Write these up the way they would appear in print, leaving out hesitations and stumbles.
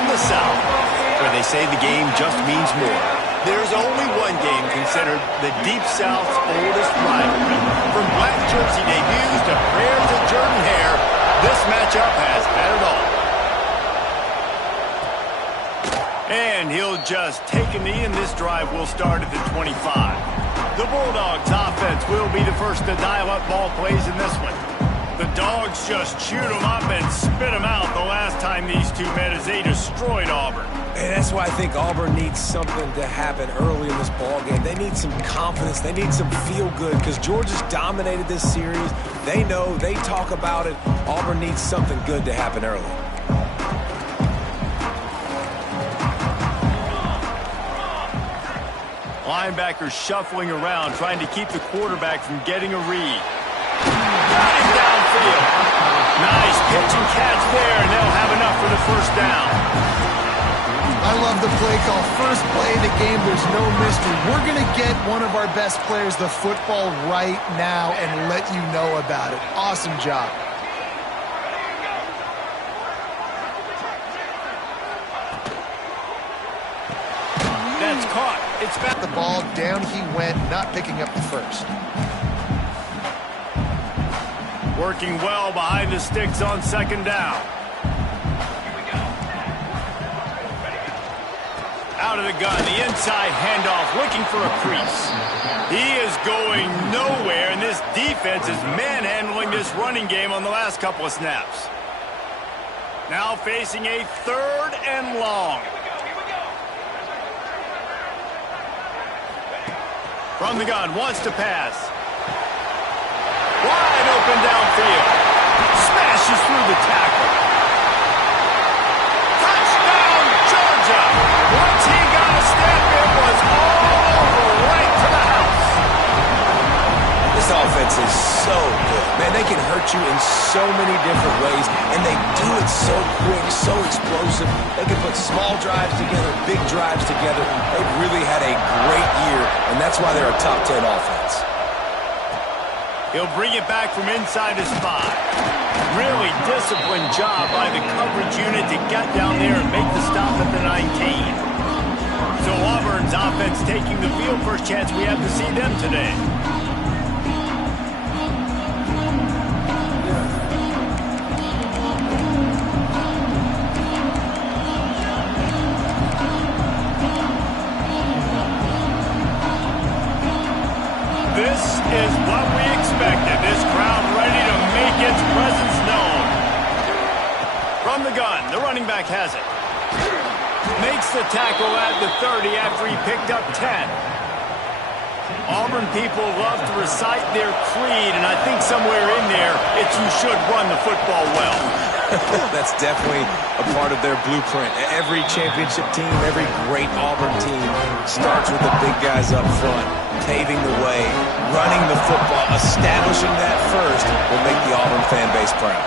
in the South, where they say the game just means more. There's only one game considered the Deep South's oldest rivalry. From black jersey debuts to prayers at Jordan-Hare, this matchup has had it all. And he'll just take a knee, and this drive will start at the 25. The Bulldogs offense will be the first to dial up ball plays in this one. The Dogs just chewed them up and spit them out the last time these two met as they destroyed Auburn. And that's why I think Auburn needs something to happen early in this ball game. They need some confidence. They need some feel-good because Georgia's dominated this series. They know. They talk about it. Auburn needs something good to happen early. Linebackers shuffling around, trying to keep the quarterback from getting a read. Got him downfield. Nice pitch and catch there, and they'll have enough for the first down. I love the play call. First play of the game, there's no mystery. We're going to get one of our best players the football right now and let you know about it. Awesome job. That's caught. It's back. The ball, down he went, not picking up the first. Working well behind the sticks on second down. Out of the gun, the inside handoff, looking for a crease. He is going nowhere, and this defense is manhandling this running game on the last couple of snaps. Now facing a 3rd and long. From the gun, wants to pass. Wide open downfield. Smashes through the tackle. Touchdown, Georgia! Once he got a step, it was all over, right to the house. This offense is so good. Man, they can hurt you in so many different ways, and they do it so quick, so explosive. They can put small drives together, big drives together. They've really had a great year, and that's why they're a top 10 offense. He'll bring it back from inside his 5. Really disciplined job by the coverage unit to get down there and make the stop at the 19. So Auburn's offense taking the field. First chance we have to see them today. This is what we expected. This crowd ready to make its presence known. From the gun, the running back has it. Makes the tackle at the 30 after he picked up 10. Auburn people love to recite their creed, and I think somewhere in there, it's you should run the football well. That's definitely a part of their blueprint. Every championship team, every great Auburn team starts with the big guys up front, paving the way, running the football, establishing that first will make the Auburn fan base proud.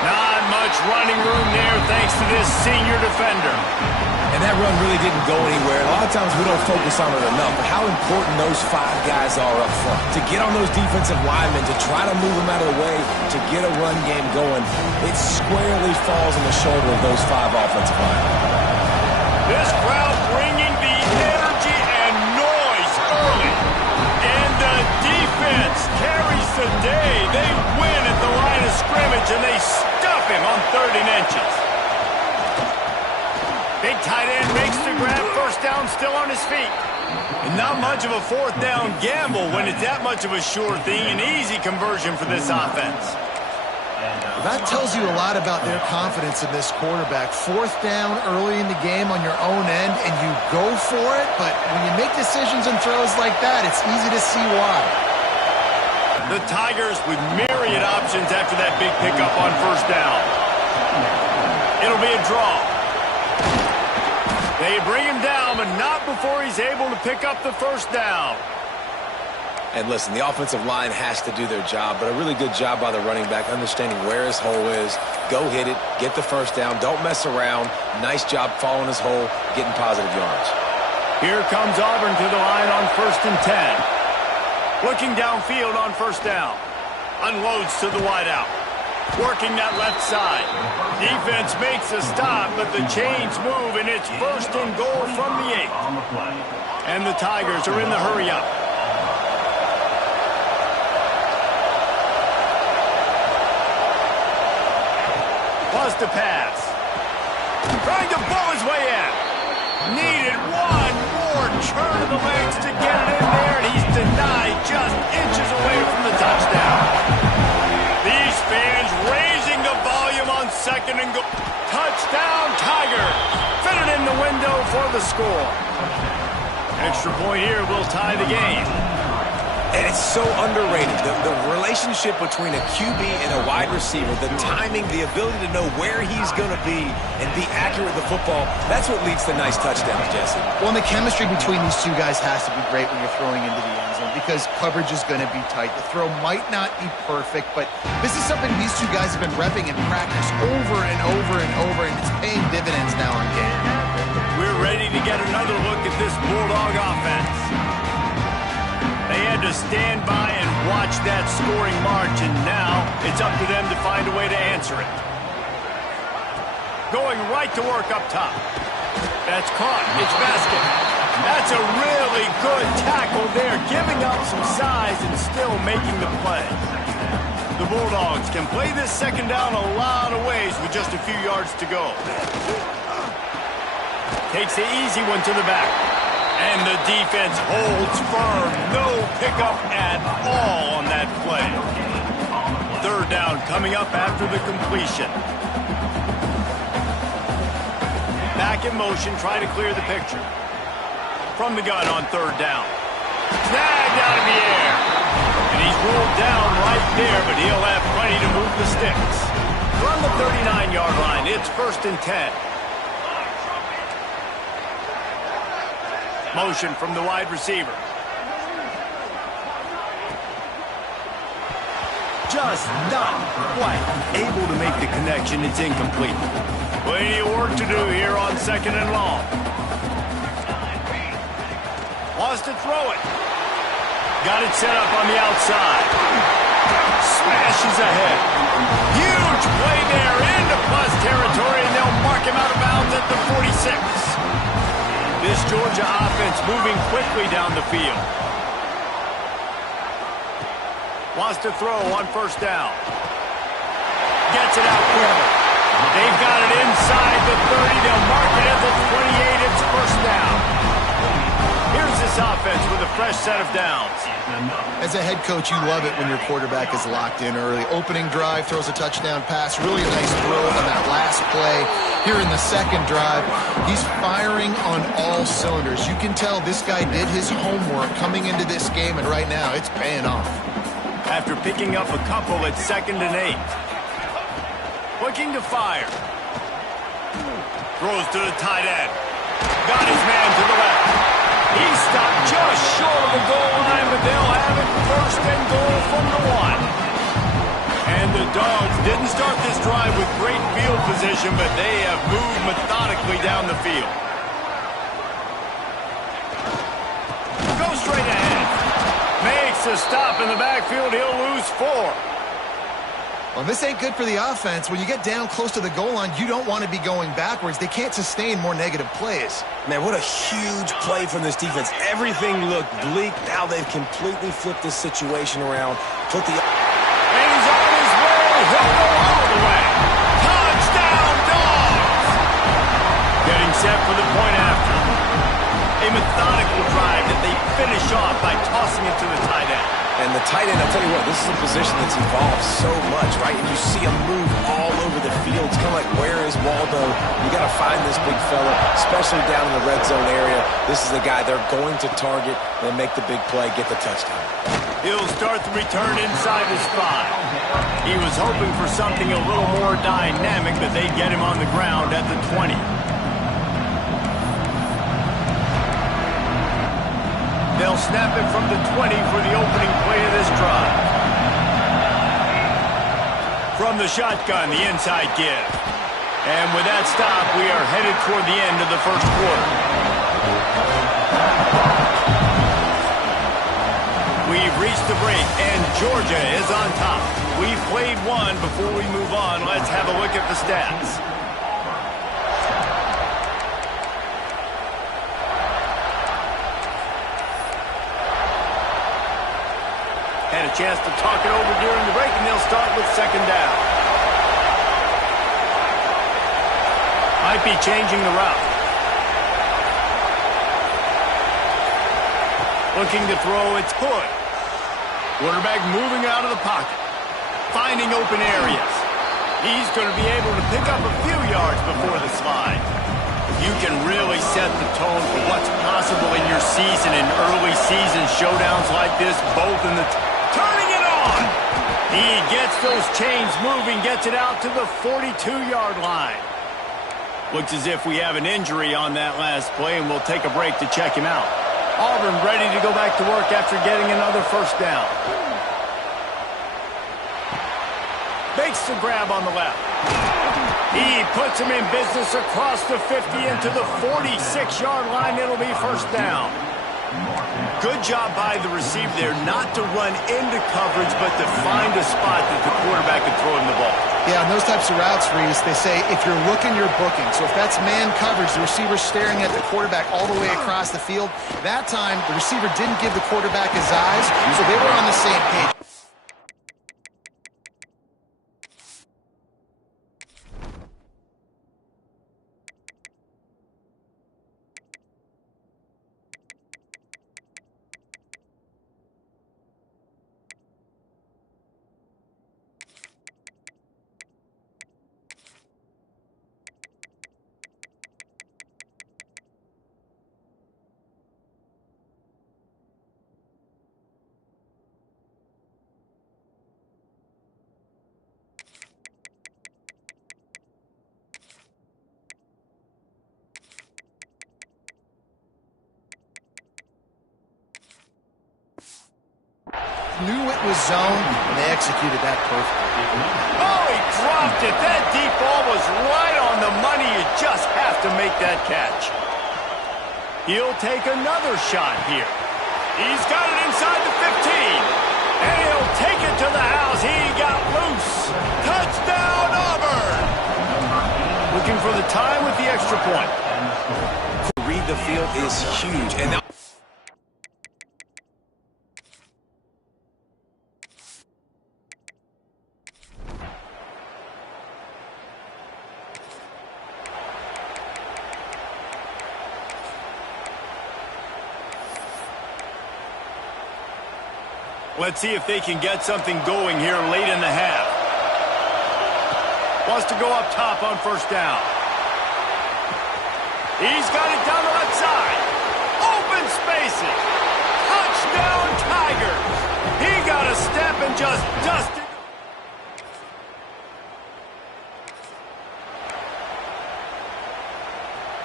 Not much running room there thanks to this senior defender. And that run really didn't go anywhere. A lot of times we don't focus on it enough, but how important those 5 guys are up front. To get on those defensive linemen, to try to move them out of the way, to get a run game going, it squarely falls on the shoulder of those 5 offensive linemen. This crowd bringing the energy and noise early. And the defense carries the day. They win at the line of scrimmage, and they stuff him on 3rd and inches. Big tight end makes the grab. First down, still on his feet. And not much of a 4th down gamble when it's that much of a sure thing. An easy conversion for this offense. That tells you a lot about their confidence in this quarterback. 4th down early in the game on your own end, and you go for it. But when you make decisions and throws like that, it's easy to see why. The Tigers with myriad options after that big pickup on 1st down. It'll be a draw. They bring him down, but not before he's able to pick up the 1st down. And listen, the offensive line has to do their job, but a really good job by the running back, understanding where his hole is. Go hit it, get the 1st down, don't mess around. Nice job following his hole, getting positive yards. Here comes Auburn to the line on 1st and 10. Looking downfield on 1st down. Unloads to the wideout. Working that left side. Defense makes a stop, but the chains move, and it's first and goal from the 8. And the Tigers are in the hurry-up. Was to pass. Trying to blow his way in. Needed one more turn of the legs to get it in there, and he's denied just inches away from the touchdown. These fans raising the volume on second and goal. Touchdown, Tigers. Fitted in the window for the score. Extra point here will tie the game. And it's so underrated. The relationship between a QB and a wide receiver, the timing, the ability to know where he's going to be and be accurate with the football, that's what leads to nice touchdowns, Jesse. Well, and the chemistry between these two guys has to be great when you're throwing into the end zone because coverage is going to be tight. The throw might not be perfect, but this is something these two guys have been repping in practice over and over and over, and it's paying dividends now on game. We're ready to get another look at this Bulldog offense. They had to stand by and watch that scoring march, and now it's up to them to find a way to answer it. Going right to work up top. That's caught. It's basket. That's a really good tackle there, giving up some size and still making the play. The Bulldogs can play this second down a lot of ways with just a few yards to go. Takes the easy one to the back. And the defense holds firm. No pickup at all on that play. Third down coming up after the completion. Back in motion, try to clear the picture. From the gun on third down. Snagged out of the air. And he's rolled down right there, but he'll have plenty to move the sticks. From the 39-yard line, it's first and 10. Motion from the wide receiver. Just not quite able to make the connection. It's incomplete. Plenty of work to do here on second and long. Wants to throw it. Got it set up on the outside. Smashes ahead. Huge play there into plus territory, and they'll mark him out of bounds at the 46. This Georgia offense moving quickly down the field. Wants to throw on first down. Gets it out quickly. They've got it inside the 30. They'll mark it at the 28. It's first down. Here's this offense with a fresh set of downs. As a head coach, you love it when your quarterback is locked in early. Opening drive, throws a touchdown pass. Really a nice throw on that last play. Here in the second drive, he's firing on all cylinders. You can tell this guy did his homework coming into this game, and right now it's paying off. After picking up a couple at 2nd and 8. Looking to fire. Throws to the tight end. Got his man to the left. He stopped just short of the goal line, but they'll have it first and goal from the 1. And the Dogs didn't start this drive with great field position, but they have moved methodically down the field. Go straight ahead. Makes a stop in the backfield. He'll lose 4. Well, this ain't good for the offense. When you get down close to the goal line, you don't want to be going backwards. They can't sustain more negative plays. Man, what a huge play from this defense. Everything looked bleak. Now they've completely flipped this situation around. Put the... And he's on his way. He'll go all the way. Touchdown, Dogs! Getting set for the point after. A methodical drive that they finish off by tossing it to the tight end. And the tight end, I'll tell you what, this is a position that's evolved so much, right? And you see him move all over the field. It's kind of like, where is Waldo? You got to find this big fella, especially down in the red zone area. This is the guy they're going to target and make the big play, get the touchdown. He'll start the return inside his 5. He was hoping for something a little more dynamic, but they get him on the ground at the 20. They'll snap it from the 20 for the opening play of this drive. From the shotgun, the inside give. And with that stop, we are headed toward the end of the first quarter. We've reached the break, and Georgia is on top. We've played one. Before we move on, let's have a look at the stats. Had a chance to talk it over during the break, and they'll start with second down. Might be changing the route. Looking to throw, it's Hood. Quarterback moving out of the pocket. Finding open areas. He's going to be able to pick up a few yards before the slide. You can really set the tone for what's possible in your season in early season showdowns like this, both in the... Turning it on! He gets those chains moving, gets it out to the 42-yard line. Looks as if we have an injury on that last play, and we'll take a break to check him out. Auburn ready to go back to work after getting another first down. Makes the grab on the left. He puts him in business across the 50 into the 46-yard line. It'll be first down. Good job by the receiver there not to run into coverage, but to find a spot that the quarterback can throw him the ball. Yeah, on those types of routes, Reese, they say if you're looking, you're booking. So if that's man coverage, the receiver's staring at the quarterback all the way across the field. That time, the receiver didn't give the quarterback his eyes, so they were on the same page. Knew it was zone, and they executed that perfectly. Oh, he dropped it. That deep ball was right on the money. You just have to make that catch. He'll take another shot here. He's got it inside the 15. And he'll take it to the house. He got loose. Touchdown, Auburn. Looking for the time with the extra point. To read the field is huge. And now let's see if they can get something going here late in the half. Wants to go up top on first down. He's got it down the left side. Open spaces. Touchdown, Tigers. He got a step and just dusted.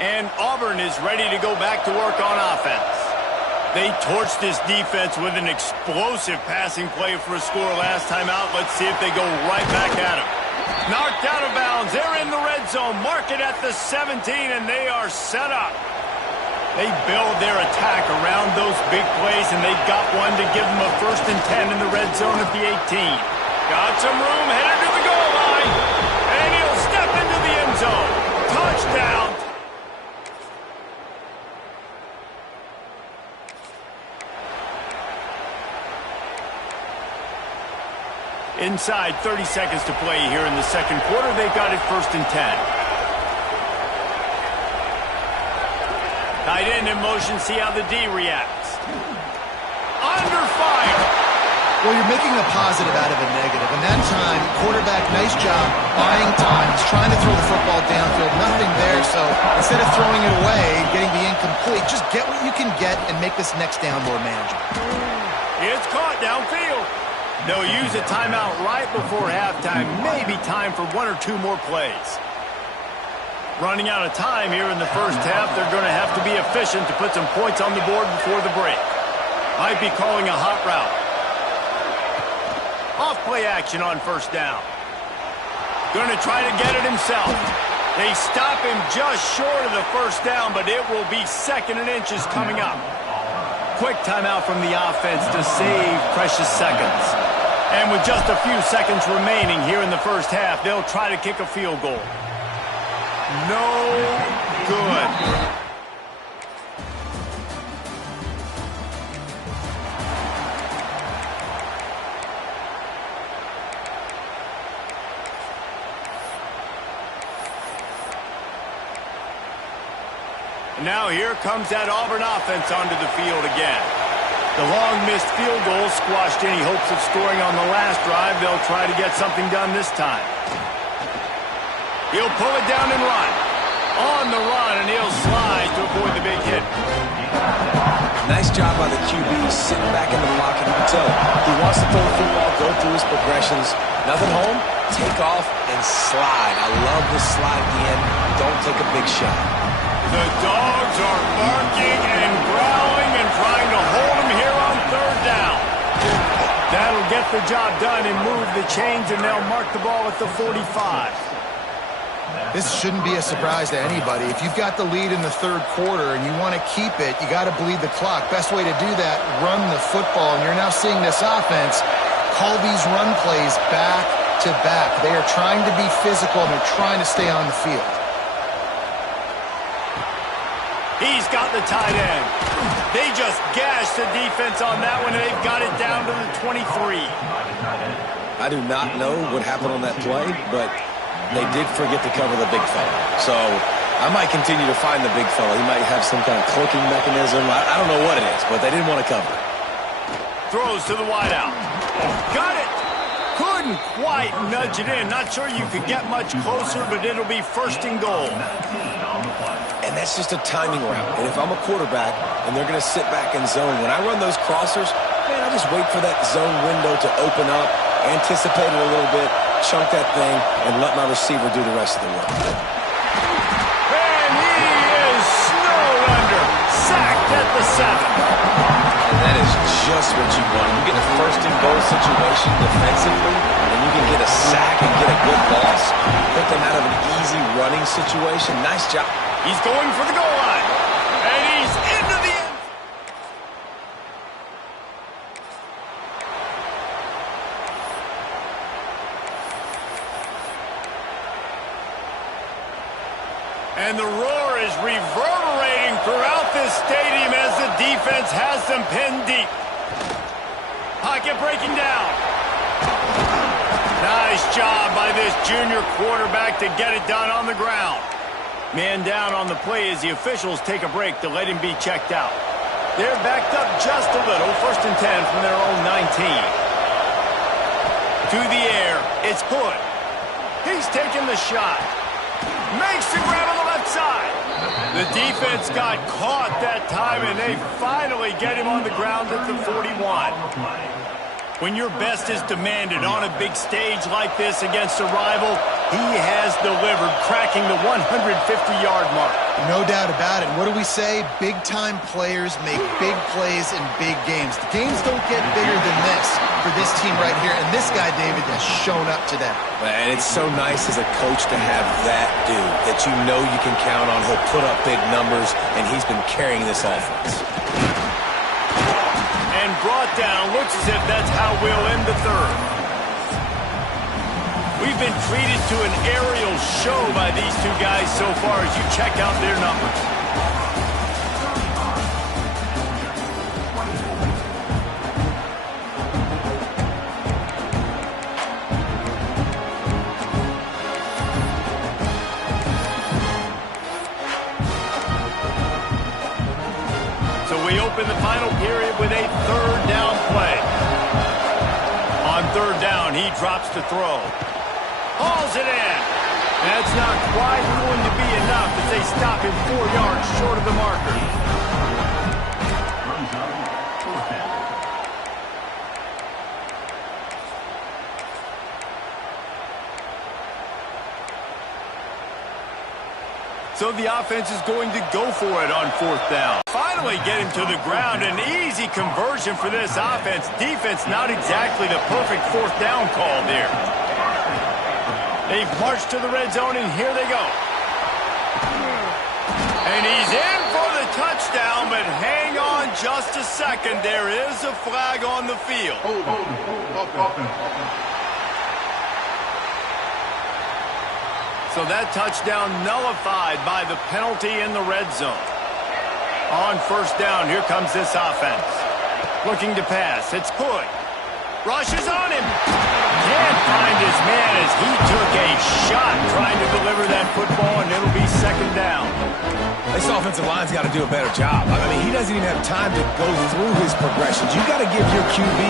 And Auburn is ready to go back to work on offense. They torched this defense with an explosive passing play for a score last time out. Let's see if they go right back at him. Knocked out of bounds. They're in the red zone. Mark it at the 17, and they are set up. They build their attack around those big plays, and they got one to give them a 1st and 10 in the red zone at the 18. Got some room, headed to the goal line, and he'll step into the end zone. Touchdown. Inside 30 seconds to play here in the second quarter. They've got it 1st and 10. Tight end in motion. See how the D reacts. Under fire. Well, you're making a positive out of a negative. And that time, quarterback, nice job buying time. He's trying to throw the football downfield. Nothing there. So instead of throwing it away, getting the incomplete, just get what you can get and make this next down more manageable. It's caught downfield. They'll use a timeout right before halftime. Maybe time for 1 or 2 more plays. Running out of time here in the first half. They're going to have to be efficient to put some points on the board before the break. Might be calling a hot route. Off play action on first down. Going to try to get it himself. They stop him just short of the first down, but it will be 2nd and inches coming up. Quick timeout from the offense to save precious seconds. And with just a few seconds remaining here in the first half, they'll try to kick a field goal. No good. Now here comes that Auburn offense onto the field again. The long missed field goal squashed any hopes of scoring on the last drive. They'll try to get something done this time. He'll pull it down and run. On the run, and he'll slide to avoid the big hit. Nice job by the QB sitting back in the pocket. You can tell he wants to throw the football, go through his progressions. Nothing home, take off and slide. I love the slide at the end. Don't take a big shot. The dogs are barking and growling and trying to hold him here on third down. That'll get the job done and move the chains, and they'll mark the ball at the 45. This shouldn't be a surprise to anybody. If you've got the lead in the third quarter and you want to keep it, you got to bleed the clock. Best way to do that, run the football. And you're now seeing this offense call these run plays back to back. They are trying to be physical, and they're trying to stay on the field. He's got the tight end. They just gashed the defense on that one, and they've got it down to the 23. I do not know what happened on that play, but they did forget to cover the big fella. So I might continue to find the big fella. He might have some kind of cloaking mechanism. I don't know what it is, but they didn't want to cover it. Throws to the wideout. Got it. Couldn't quite nudge it in. Not sure you could get much closer, but it'll be first and goal. And that's just a timing route. And if I'm a quarterback and they're going to sit back in zone, when I run those crossers, man, I just wait for that zone window to open up, anticipate it a little bit, chunk that thing, and let my receiver do the rest of the work. And he is snowed under. Sacked at the 7. And that is just what you want. You get a first and goal situation defensively, and you can get a sack and get a good loss. Put them out of an easy running situation. Nice job. He's going for the goal line. And he's into the end. And the roar is reverberating throughout this stadium as the defense has them pinned deep. Pocket breaking down. Nice job by this junior quarterback to get it done on the ground. Man down on the play as the officials take a break to let him be checked out. They're backed up just a little. First and 10 from their own 19. To the air, it's Hood. He's taking the shot. Makes the grab on the left side. The defense got caught that time, and they finally get him on the ground at the 41. When your best is demanded on a big stage like this against a rival, he has delivered, cracking the 150-yard mark. No doubt about it. What do we say? Big-time players make big plays in big games. The games don't get bigger than this for this team right here, and this guy, David, has shown up today. And it's so nice as a coach to have that dude that you know you can count on. He'll put up big numbers, and he's been carrying this offense. And brought down. Looks as if that's how we'll end the third. We've been treated to an aerial show by these two guys so far as you check out their numbers. So we open the final period with a third down play. On third down, he drops to throw. Hauls it in. That's not quite going to be enough as they stop him 4 yards short of the marker. So the offense is going to go for it on fourth down. Finally get him to the ground. An easy conversion for this offense. Defense not exactly the perfect fourth down call there. They've marched to the red zone, and here they go. And he's in for the touchdown, but hang on just a second. There is a flag on the field. So that touchdown nullified by the penalty in the red zone. On first down, here comes this offense. Looking to pass. It's Hood. Rushes on him. Can't find his man as he took a shot trying to deliver that football, and it'll be second down. This offensive line's got to do a better job. I mean, he doesn't even have time to go through his progressions. You got to give your QB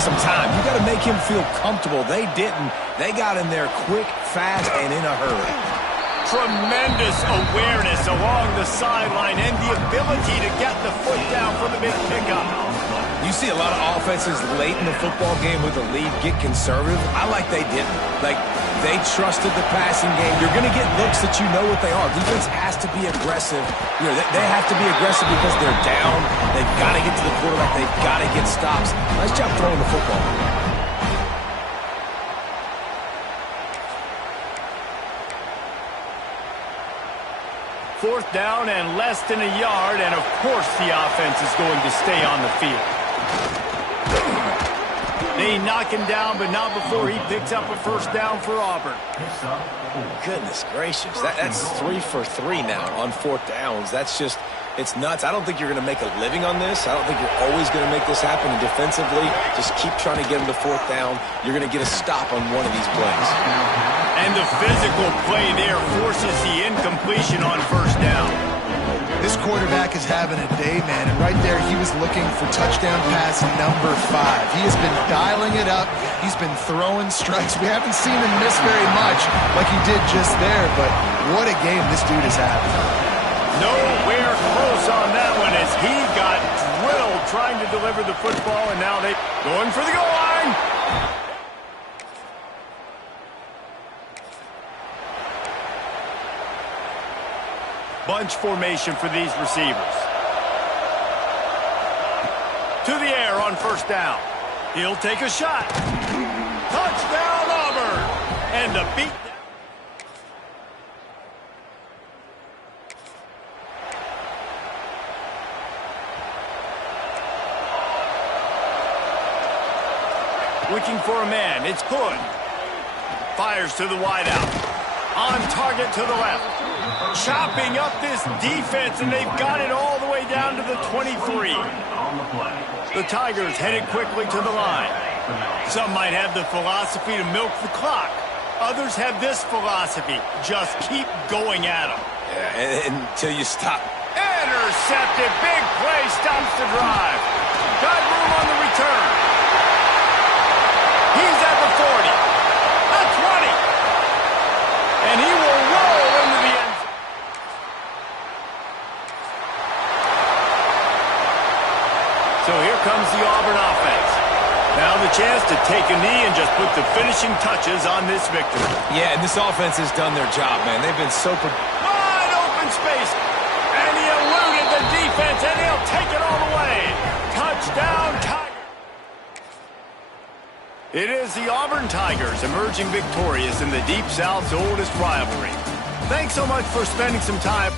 some time. You got to make him feel comfortable. They didn't. They got in there quick, fast, and in a hurry. Tremendous awareness along the sideline and the ability to get the foot down for the big pickup. You see a lot of offenses late in the football game with a lead get conservative. I like they didn't. Like, they trusted the passing game. You're going to get looks that you know what they are. Defense has to be aggressive. You know, they have to be aggressive because they're down. They've got to get to the quarterback. They've got to get stops. Nice job throwing the football. Fourth down and less than a yard, and of course the offense is going to stay on the field. They knock him down, but not before he picks up a first down for Auburn. Goodness gracious. That's 3 for 3 now on fourth downs. That's just, it's nuts. I don't think you're going to make a living on this. I don't think you're always going to make this happen. And defensively, just keep trying to get him to fourth down. You're going to get a stop on one of these plays. And the physical play there forces the incompletion on first down. This quarterback is having a day, man, and right there he was looking for touchdown pass number 5. He has been dialing it up. He's been throwing strikes. We haven't seen him miss very much like he did just there, but what a game this dude is having. Nowhere close on that one as he got drilled trying to deliver the football, and now they going for the goal line. Bunch formation for these receivers. To the air on first down. He'll take a shot. Touchdown, Auburn. And the beat. Looking for a man. It's Hood. Fires to the wideout. On target to the left. Chopping up this defense, and they've got it all the way down to the 23. The Tigers headed quickly to the line. Some might have the philosophy to milk the clock. Others have this philosophy. Just keep going at them. Yeah, until you stop. Intercepted. Big play stops the drive. Got room on the return. He's at the 40. The 20. And he will roll into the end zone. So here comes the Auburn offense. Now the chance to take a knee and just put the finishing touches on this victory. Yeah, and this offense has done their job, man. They've been so... Wide open space. And he eluded the defense, and he'll take it all the way. Touchdown, Tigers. It is the Auburn Tigers emerging victorious in the Deep South's oldest rivalry. Thanks so much for spending some time.